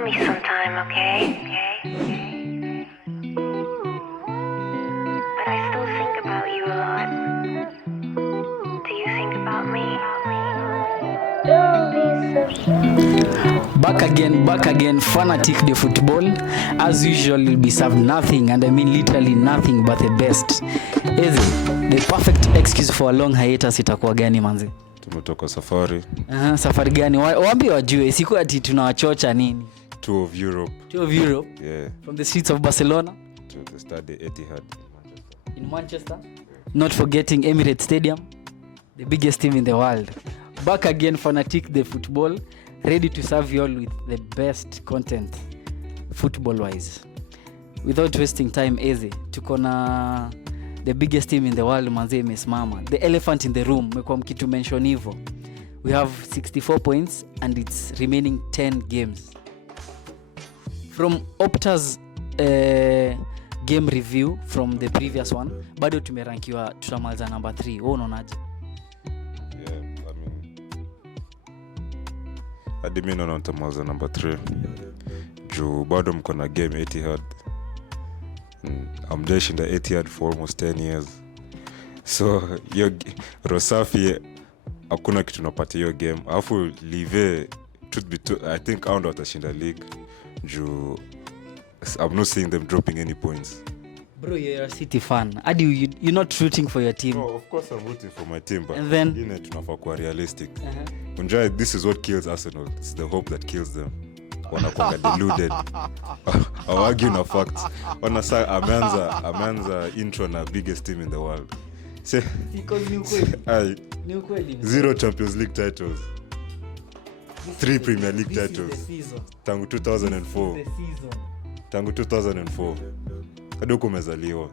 call me sometime, okay? But I still think about you a lot. Do you think about me? Don't be so shy. Back again, Fanatiques Des Football. As usual, you'll be served nothing, and I mean literally nothing but the best. The perfect excuse for a long hiatus itakuwa gani manzi? Tumetoka safari. Safari gani? Waambie wajue, siku ati tunawachocha nini? Tour of Europe. Yeah. From the streets of Barcelona to the Stade Etihad in Manchester. Not forgetting Emirates Stadium, the biggest team in the world. Back again, Fanatiques Des Football, ready to serve you all with the best content football-wise. Without wasting time, tuko na the biggest team in the world, manze imesimama. The elephant in the room, mekuwa mkitu mention hivyo. We have 64 points and it's remaining 10 games. From Opta's game review from the previous one, bado tumerankiwa tutamaliza number 3. Wewe unaonaje? Yeah, hadi mimi naona tutamaliza number 3. Juu bado mko na game Etihad. I'm dashing the Etihad for almost 10 years. So Rosafi hakuna kitu napata hiyo game. Alafu Live I think I don't watashinda league. Juu I'm not seeing them dropping any points. Bro, you're a City fan. You're not rooting for your team. No, of course I'm rooting for my team, but then tunafaa kuwa realistic. Unjua, this is what kills Arsenal. It's the hope that kills them. Wanakuwa deluded. I'll argue na facts. Wanasa ameanza intro na biggest team in the world. Say, because ni ukweli. 0 Champions League titles. 3 Premier League titles. Tangu 2004. Tangu 2004. Hadi huko umezaliwa.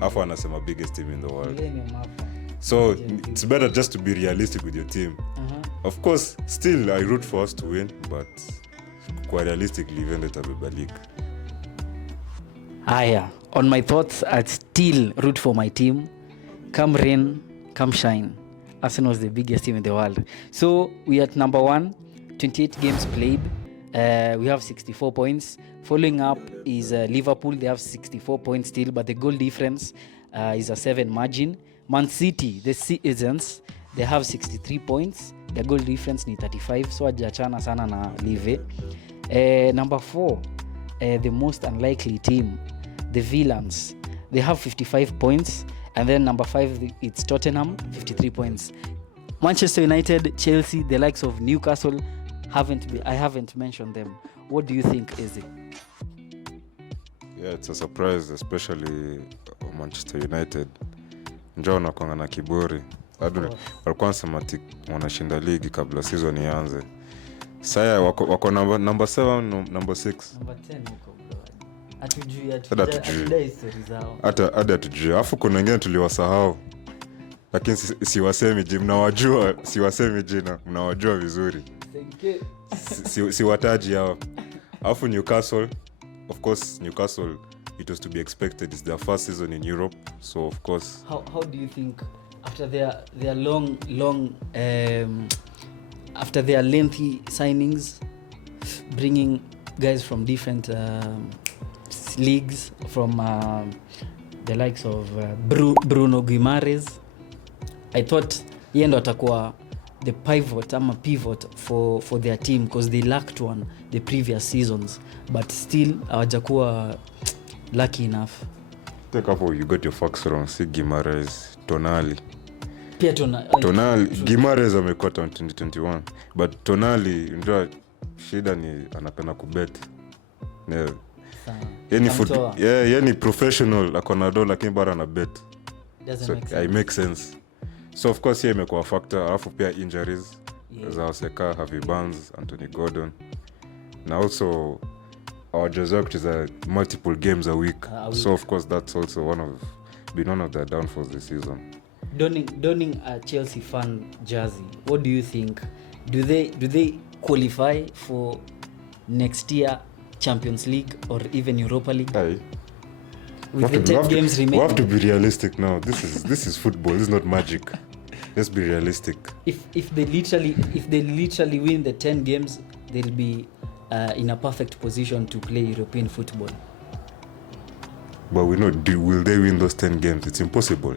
Hapo anasema biggest team in the world. So it's better just to be realistic with your team. Of course, still I root for us to win, but quite realistically, even the league. On my thoughts, I'd still root for my team. Come rain, come shine. Arsenal is the biggest team in the world. So we are at number 1, 28 games played. We have 64 points. Following up is Liverpool. They have 64 points still, but the goal difference is a 7 margin. Man City, the Citizens, they have 63 points. The goal difference ni 35, so hajachana sana na Live. Number 4, the most unlikely team, the Villains. They have 55 points. And then number 5, it's Tottenham, 53 points. Manchester United, Chelsea, the likes of Newcastle, I haven't mentioned them. What do you think, Izzy? Yeah, it's a surprise, especially Manchester United. Njoo nakuanga na kiburi. Walikuwa nasema wanashinda ligi kabla season ianze. Sasa wako number 7, number 6. Number 10 huko bro. Atujui stories zao. Hata atujui. Alafu kuna wengine tuliwasahau. Lakini siwasemi jina, mnawajua, siwasemi jina, mnawajua vizuri. Siwataji hao. Alafu Newcastle, of course Newcastle, it was to be expected. It's their first season in Europe, so of course. How do you think after their long after their lengthy signings, bringing guys from different leagues, from the likes of Bruno Guimaraes, I thought yeye ndo atakuwa the pivot for their team, because they lacked one the previous seasons, but still hawajakuwa lucky enough. Take up, you got your facts wrong. See Guimaraes, Tonali. Pia Tonali, Guimaraes amekuwa 2021, but Tonali ndio shida ni anapenda kubet. Yani professional akona dola lakini bado ana bet. So it makes sense. So of course here imekuwa factor, alafu pia injuries za Oseka, Harvey Barnes, Anthony Gordon. Na also our Jose kucheza multiple games a week. So of course that's also one of their downfalls this season. Donning a Chelsea fan jersey, what do you think? Do they qualify for next year Champions League or even Europa League? With the 10 games remaining. We have to be realistic now. This is football. This is not magic. Let's be realistic. If they literally win the 10 games, they'll be in a perfect position to play European football. But we know, will they win those 10 games? It's impossible.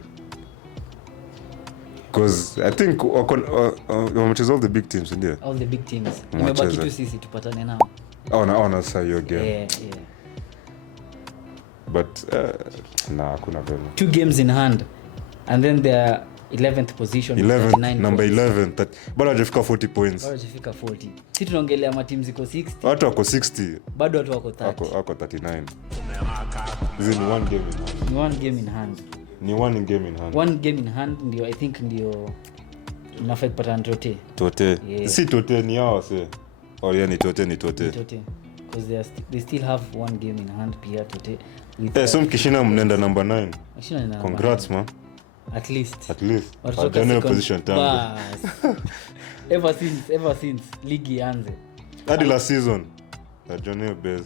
Because I think wamecheza all the big teams, ndio? All the big teams. Imebaki tu sisi tupatane nao. Naona sasa hiyo game. Yeah. But hakuna vile. 2 games in hand and then they're 11th position. 11th, number 11. Bado hajafika 40 points. Bado hajafika 40. Sisi tunaongelea matimu ziko 60. Watu wako 60. Bado watu wako 30. Wako 39. Hizi ni one game in hand. Ni one game in hand. Ni one game in hand. One game in hand ndio I think ndio unafaa kupata Tote. Tote. Yeah. Si Tote ni hao wase. Ni Tote. Because they still have one game in hand pia Tote. So mkishina mnenda number 9. Congrats man. At least. General position tangu. Ever since league ianze. Hadi last season. Na Jonel Bez.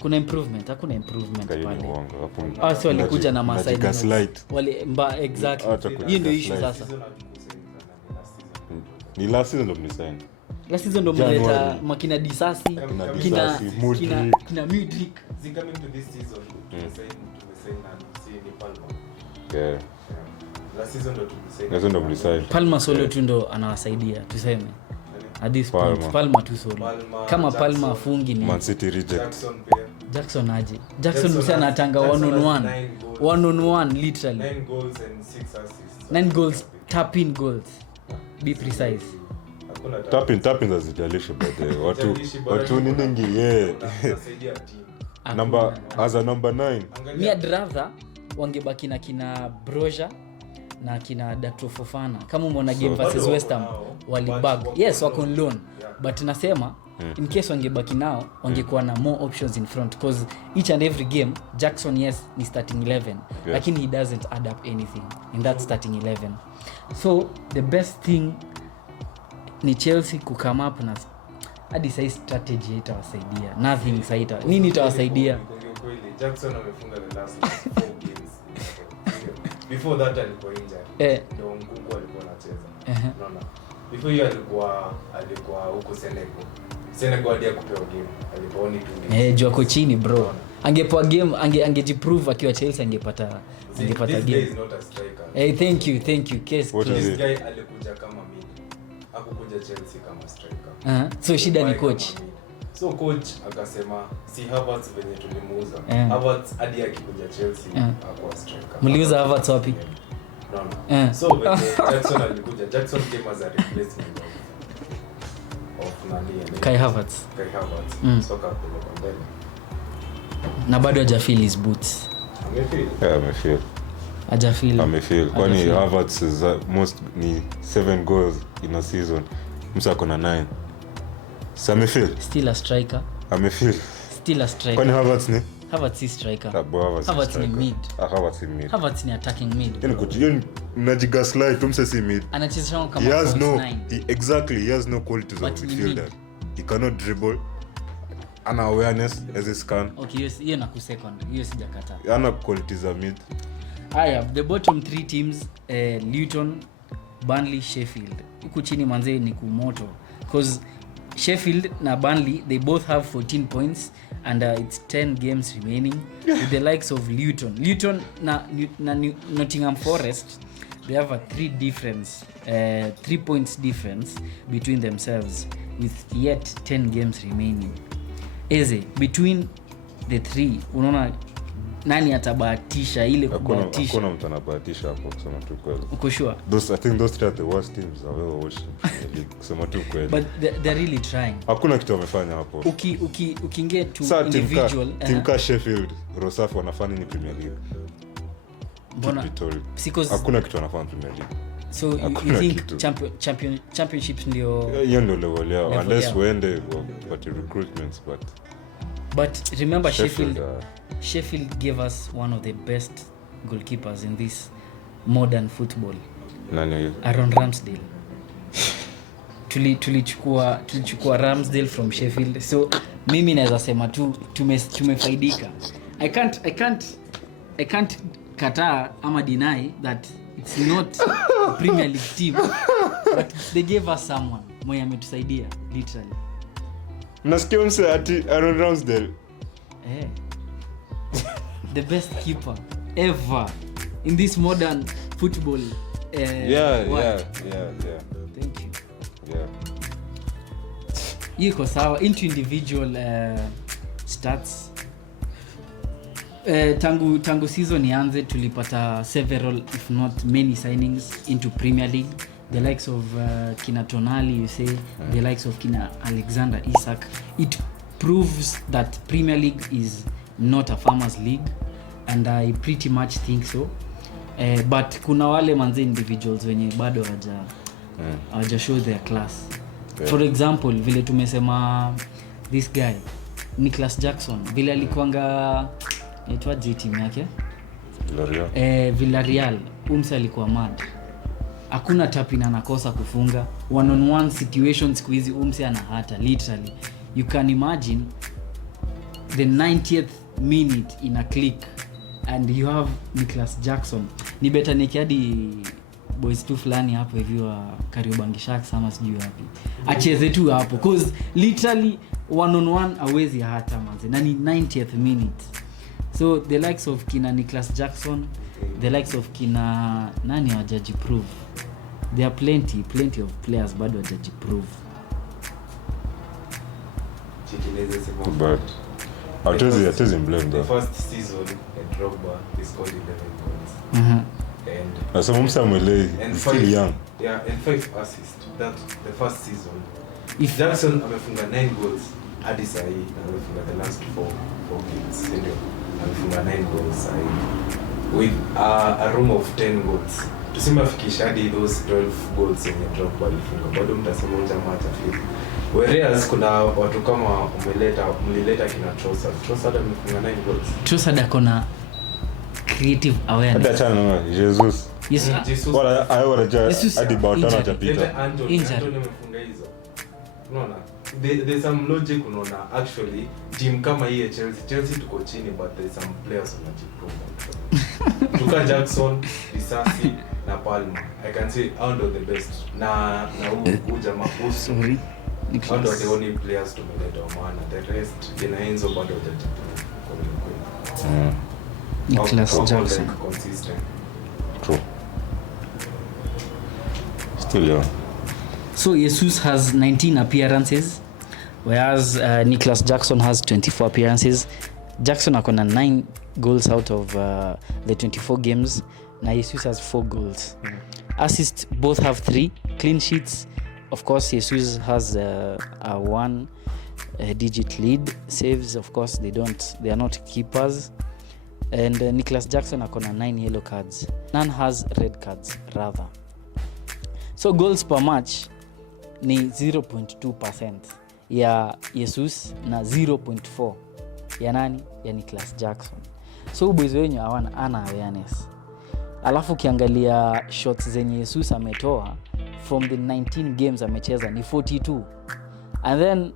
Kuna improvement, hakuna improvement pale. So walikuja na maside. Exactly. Hiyo ndio issue sasa. Ni last season ndo mlisign. Last season ndo mleta makina Disasi, kina Mudrik. Coming to this season, tumesign ni Palma. Yeah. Last season ndo tumesign. Palma solo tu ndo anawasaidia tuseme. At this point Palma tu solo. Kama Palma afungi ni Man City reject. Jackson aje. Jackson msana atanga 1-on-1. 1-on-1 literally. 9 goals and 6 assists. 9 goals, tap in goals. Be precise. Tapping hazijalishi baadaye. Watu ni ningi Nasaidia team. Number 9. Mia rather wangebaki na kina Broja na kina Datro Fofana. Kama umeona game versus West Ham walibag. Yes, wako on loan. But nasema in case wangebaki nao wangekuwa na more options in front because each and every game Jackson yes ni starting 11 lakini he doesn't add up anything in that starting 11. So the best thing ni Chelsea ku come up na hadi sai strategy itawasaidia. Nothing saita. Nini itawasaidia? Jackson amefunga the last 4 games. Before that alikuwa injured. Ndio Nkunku alikuwa anacheza. Unaona? Before hiyo alikuwa huko Senegal hadi kupewa game. Alikuwa only 2 games. Juu ako chini bro. Angepewa game angejiprove akiwa Chelsea angepata game. This guy is not a striker. Thank you. Case this guy alikuja kama mid. Hakukuja Chelsea kama striker. So shida ni coach. So coach akasema si Havertz venye tulimuuza. Havertz hadi akikuja Chelsea hakuwa striker. Mliuza Havertz wapi? No. So when Jackson alikuja, Jackson came as a replacement of Kai Havertz. So kapeleka mbele. Na bado hajafeel his boots. Amefeel. Hajafeel. Kwani Havertz is most ni 7 goals in a season. Msako na 9. Samefeel. Still a striker. Amefeel. Still a striker. Kwani Havertz ni? Havertz is striker. Havertz ni mid. Havertz ni attacking mid. Yaani kujioni mnajigaslight tumse si mid. Anacheza kama he has no qualities of midfielder. He cannot dribble. Ana awareness as a scan. Okay, hiyo na ku second. Hiyo sijakataa. Ana qualities of mid. The bottom 3 teams Luton, Burnley, Sheffield. Huku chini manze ni kumoto because Sheffield na Burnley they both have 14 points and it's 10 games remaining with the likes of Luton na Nottingham Forest. They have a 3 points difference between themselves with yet 10 games remaining. Between the 3 unaona nani atabahatisha ile kubahatisha? Hakuna mtu anabahatisha hapo kusema tu kweli. Uko sure? I think those 3 are the worst teams I've ever watched in the league kusema tu kweli. But they're really trying. Hakuna kitu wamefanya hapo. Ukiingia to individual team ka Sheffield, Rosafi wanafanya ni Premier League. Mbona? Hakuna kitu wanafanya Premier League. So you think championships ndio hiyo ndio level yao unless uende but recruitments but remember Sheffield gave us one of the best goalkeepers in this modern football. Nani? Aaron Ramsdale. tulichukua Ramsdale from Sheffield. So mimi naweza sema tu tumefaidika. I can't kataa ama deny that it's not a Premier League team but they gave us someone mwenye ametusaidia literally. Nasikia mse ati Aaron Ramsdale. The best keeper ever in this modern football. Yeah. Thank you. Yeah. Iko sawa into individual stats. Tangu season ianze tulipata several if not many signings into Premier League. The likes of Kina Tonali, you say, the likes of Kina Alexander Isak. It proves that Premier League is not a farmers league, and I pretty much think so. But kuna wale manze individuals wenye bado hawaja show their class. Yeah. For example, vile tumesema this guy Nicholas Jackson, vile alikuanga aitwa team yake Villarreal, umse alikuwa mad. Hakuna tapin anakosa kufunga. One on one situations siku hizi umse anahata literally. You can imagine the 90th minute in a click and you have Nicholas Jackson. Ni beta nikiadi boys tu fulani hapo hivi wa Kariobangi Sharks ama sijui wapi. Acheze tu hapo cause literally one on one awezi hata manze. Na ni 90th minute. So the likes of Kina Nicholas Jackson, the likes of Kina nani wajaji prove. There are plenty of players bado wajaji prove. But hatuwezi blame the first season at Drogba he scored 11 goals. And some Samuel still young. Yeah, and 5 assists. That the first season. If Jackson amefunga 9 goals hadi sahi na amefunga the last 4 games, ndio amefunga 9 goals sahi with a room of 10 goals. Tuseme afikisha hadi those 12 goals yenye Drogba alifunga. Bado mtasema jamaa atafika. Whereas kuna watu kama mlileta kina Trossard amefunga 9 goals. Trossard akona creative awareness. Hata chana Jesus. Wala ayo hadi bautana atapita. Anthony amefunga hizo. Unaona? There's some logic unaona actually team kama hii Chelsea tuko chini but there's some players wanajiprove. Tuka Jackson, Disasi na Palmer. I can say out of the best. Na huu jamaa sorry. One of the only players to meleta maana the rest ina Enzo bado hajajiprove kwa Nicholas Jackson consistent. True. Still young. So Jesus has 19 appearances whereas Nicholas Jackson has 24 appearances. Jackson akona 9 goals out of the 24 games na Jesus has 4 goals. Assists both have 3. Clean sheets, of course Jesus has a 1 digit lead. Saves, of course they are not keepers. And Nicholas Jackson akona 9 yellow cards. None has red cards rather. So goals per match ni 0.2% ya Jesus na 0.4 ya nani? Ya Nicholas Jackson. So boys wenyu ana awareness. Alafu kiangalia shots zenye Jesus ametoa from the 19 games amecheza ni 42. And then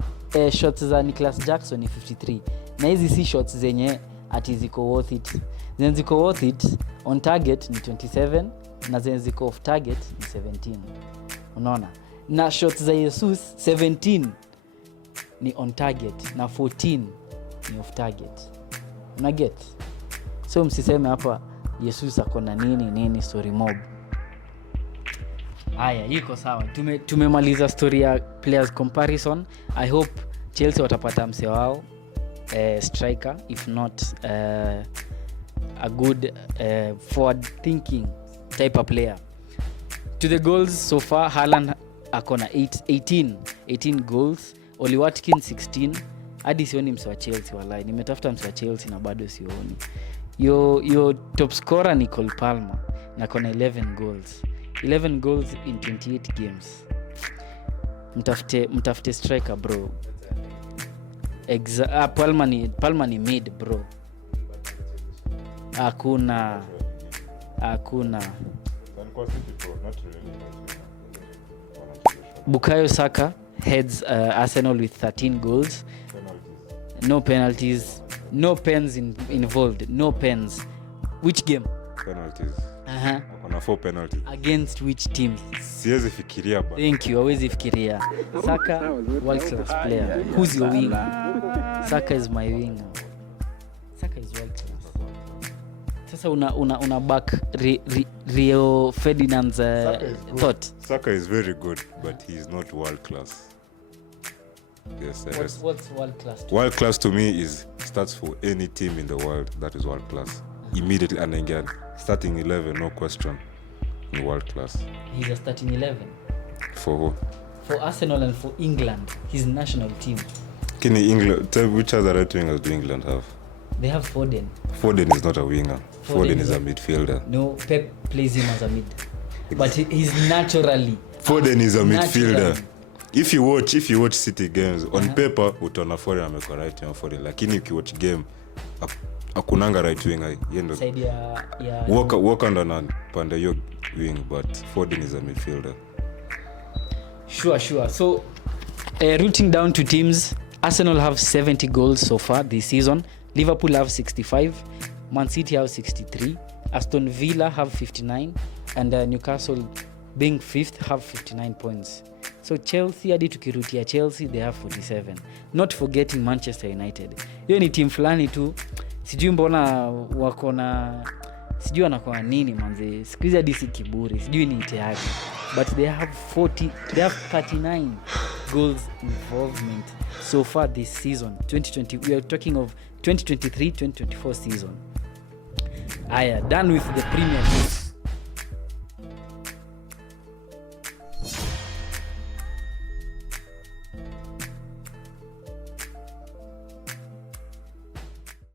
shots za Nicholas Jackson ni 53. Na hizi si shots zenye ati ziko worth it. Zenye ziko worth it on target ni 27 na zenye ziko off target ni 17. Unaona? Na shots za Jesus 17 ni on target na 14 ni off target. Una get? So msiseme hapa Jesus akona nini story mob. Haya, iko sawa. Tumemaliza story ya players comparison. I hope Chelsea watapata mse wao striker if not a good forward thinking type of player. To the goals so far Haaland akona 18 goals, Oli Watkins 16. Hadi sioni mse wa Chelsea walai. Nimetafuta mse wa Chelsea na bado sioni. Yo top scorer ni Cole Palmer na akona 11 goals. 11 goals in 28 games. Mtafute striker bro. Palmer ni mid bro. Hakuna. Bukayo Saka heads Arsenal with 13 goals. No penalties. No pens involved. No pens. Which game? Penalties. Wako na 4 penalties. Against which teams? Siwezi fikiria bana. Thank you. Hawezi fikiria. Saka, world class player. Who's your winger? Saka is my winger. Saka is world class. Sasa una back Rio Ferdinand's thought. Saka is very good, but he is not world class. Yes, What's world class? World class to me is starts for any team in the world. That is world class. Immediately, and again, starting 11, no question, in world class. He's a starting 11. For who? For Arsenal and for England, his national team. Can England tell which other right wingers do England have? They have Foden. Foden is not a winger. Foden is a midfielder. No, Pep plays him as a mid. But he's naturally. Foden is a midfielder. If you watch City games on paper utaona Foden amekuwa right winger Foden, lakini ukiwatch game akunanga right winger yendo. Side ya Walker ndo anapanda hiyo wing, but Foden is a midfielder. Sure. So rooting down to teams, Arsenal have 70 goals so far this season. Liverpool have 65, Man City have 63, Aston Villa have 59, and Newcastle, being 5th, have 59 points. So Chelsea, hadi tukirutia Chelsea, they have 47. Not forgetting Manchester United. Hiyo ni team fulani tu, sijui mbona wako na, sijui wanakuwa nini manze, siku hizi hadi si kiburi, sijui ni iteaje. But they have 39 goals involvement so far this season. 2020, we are talking of 2023-2024 season. Done with the Premier League.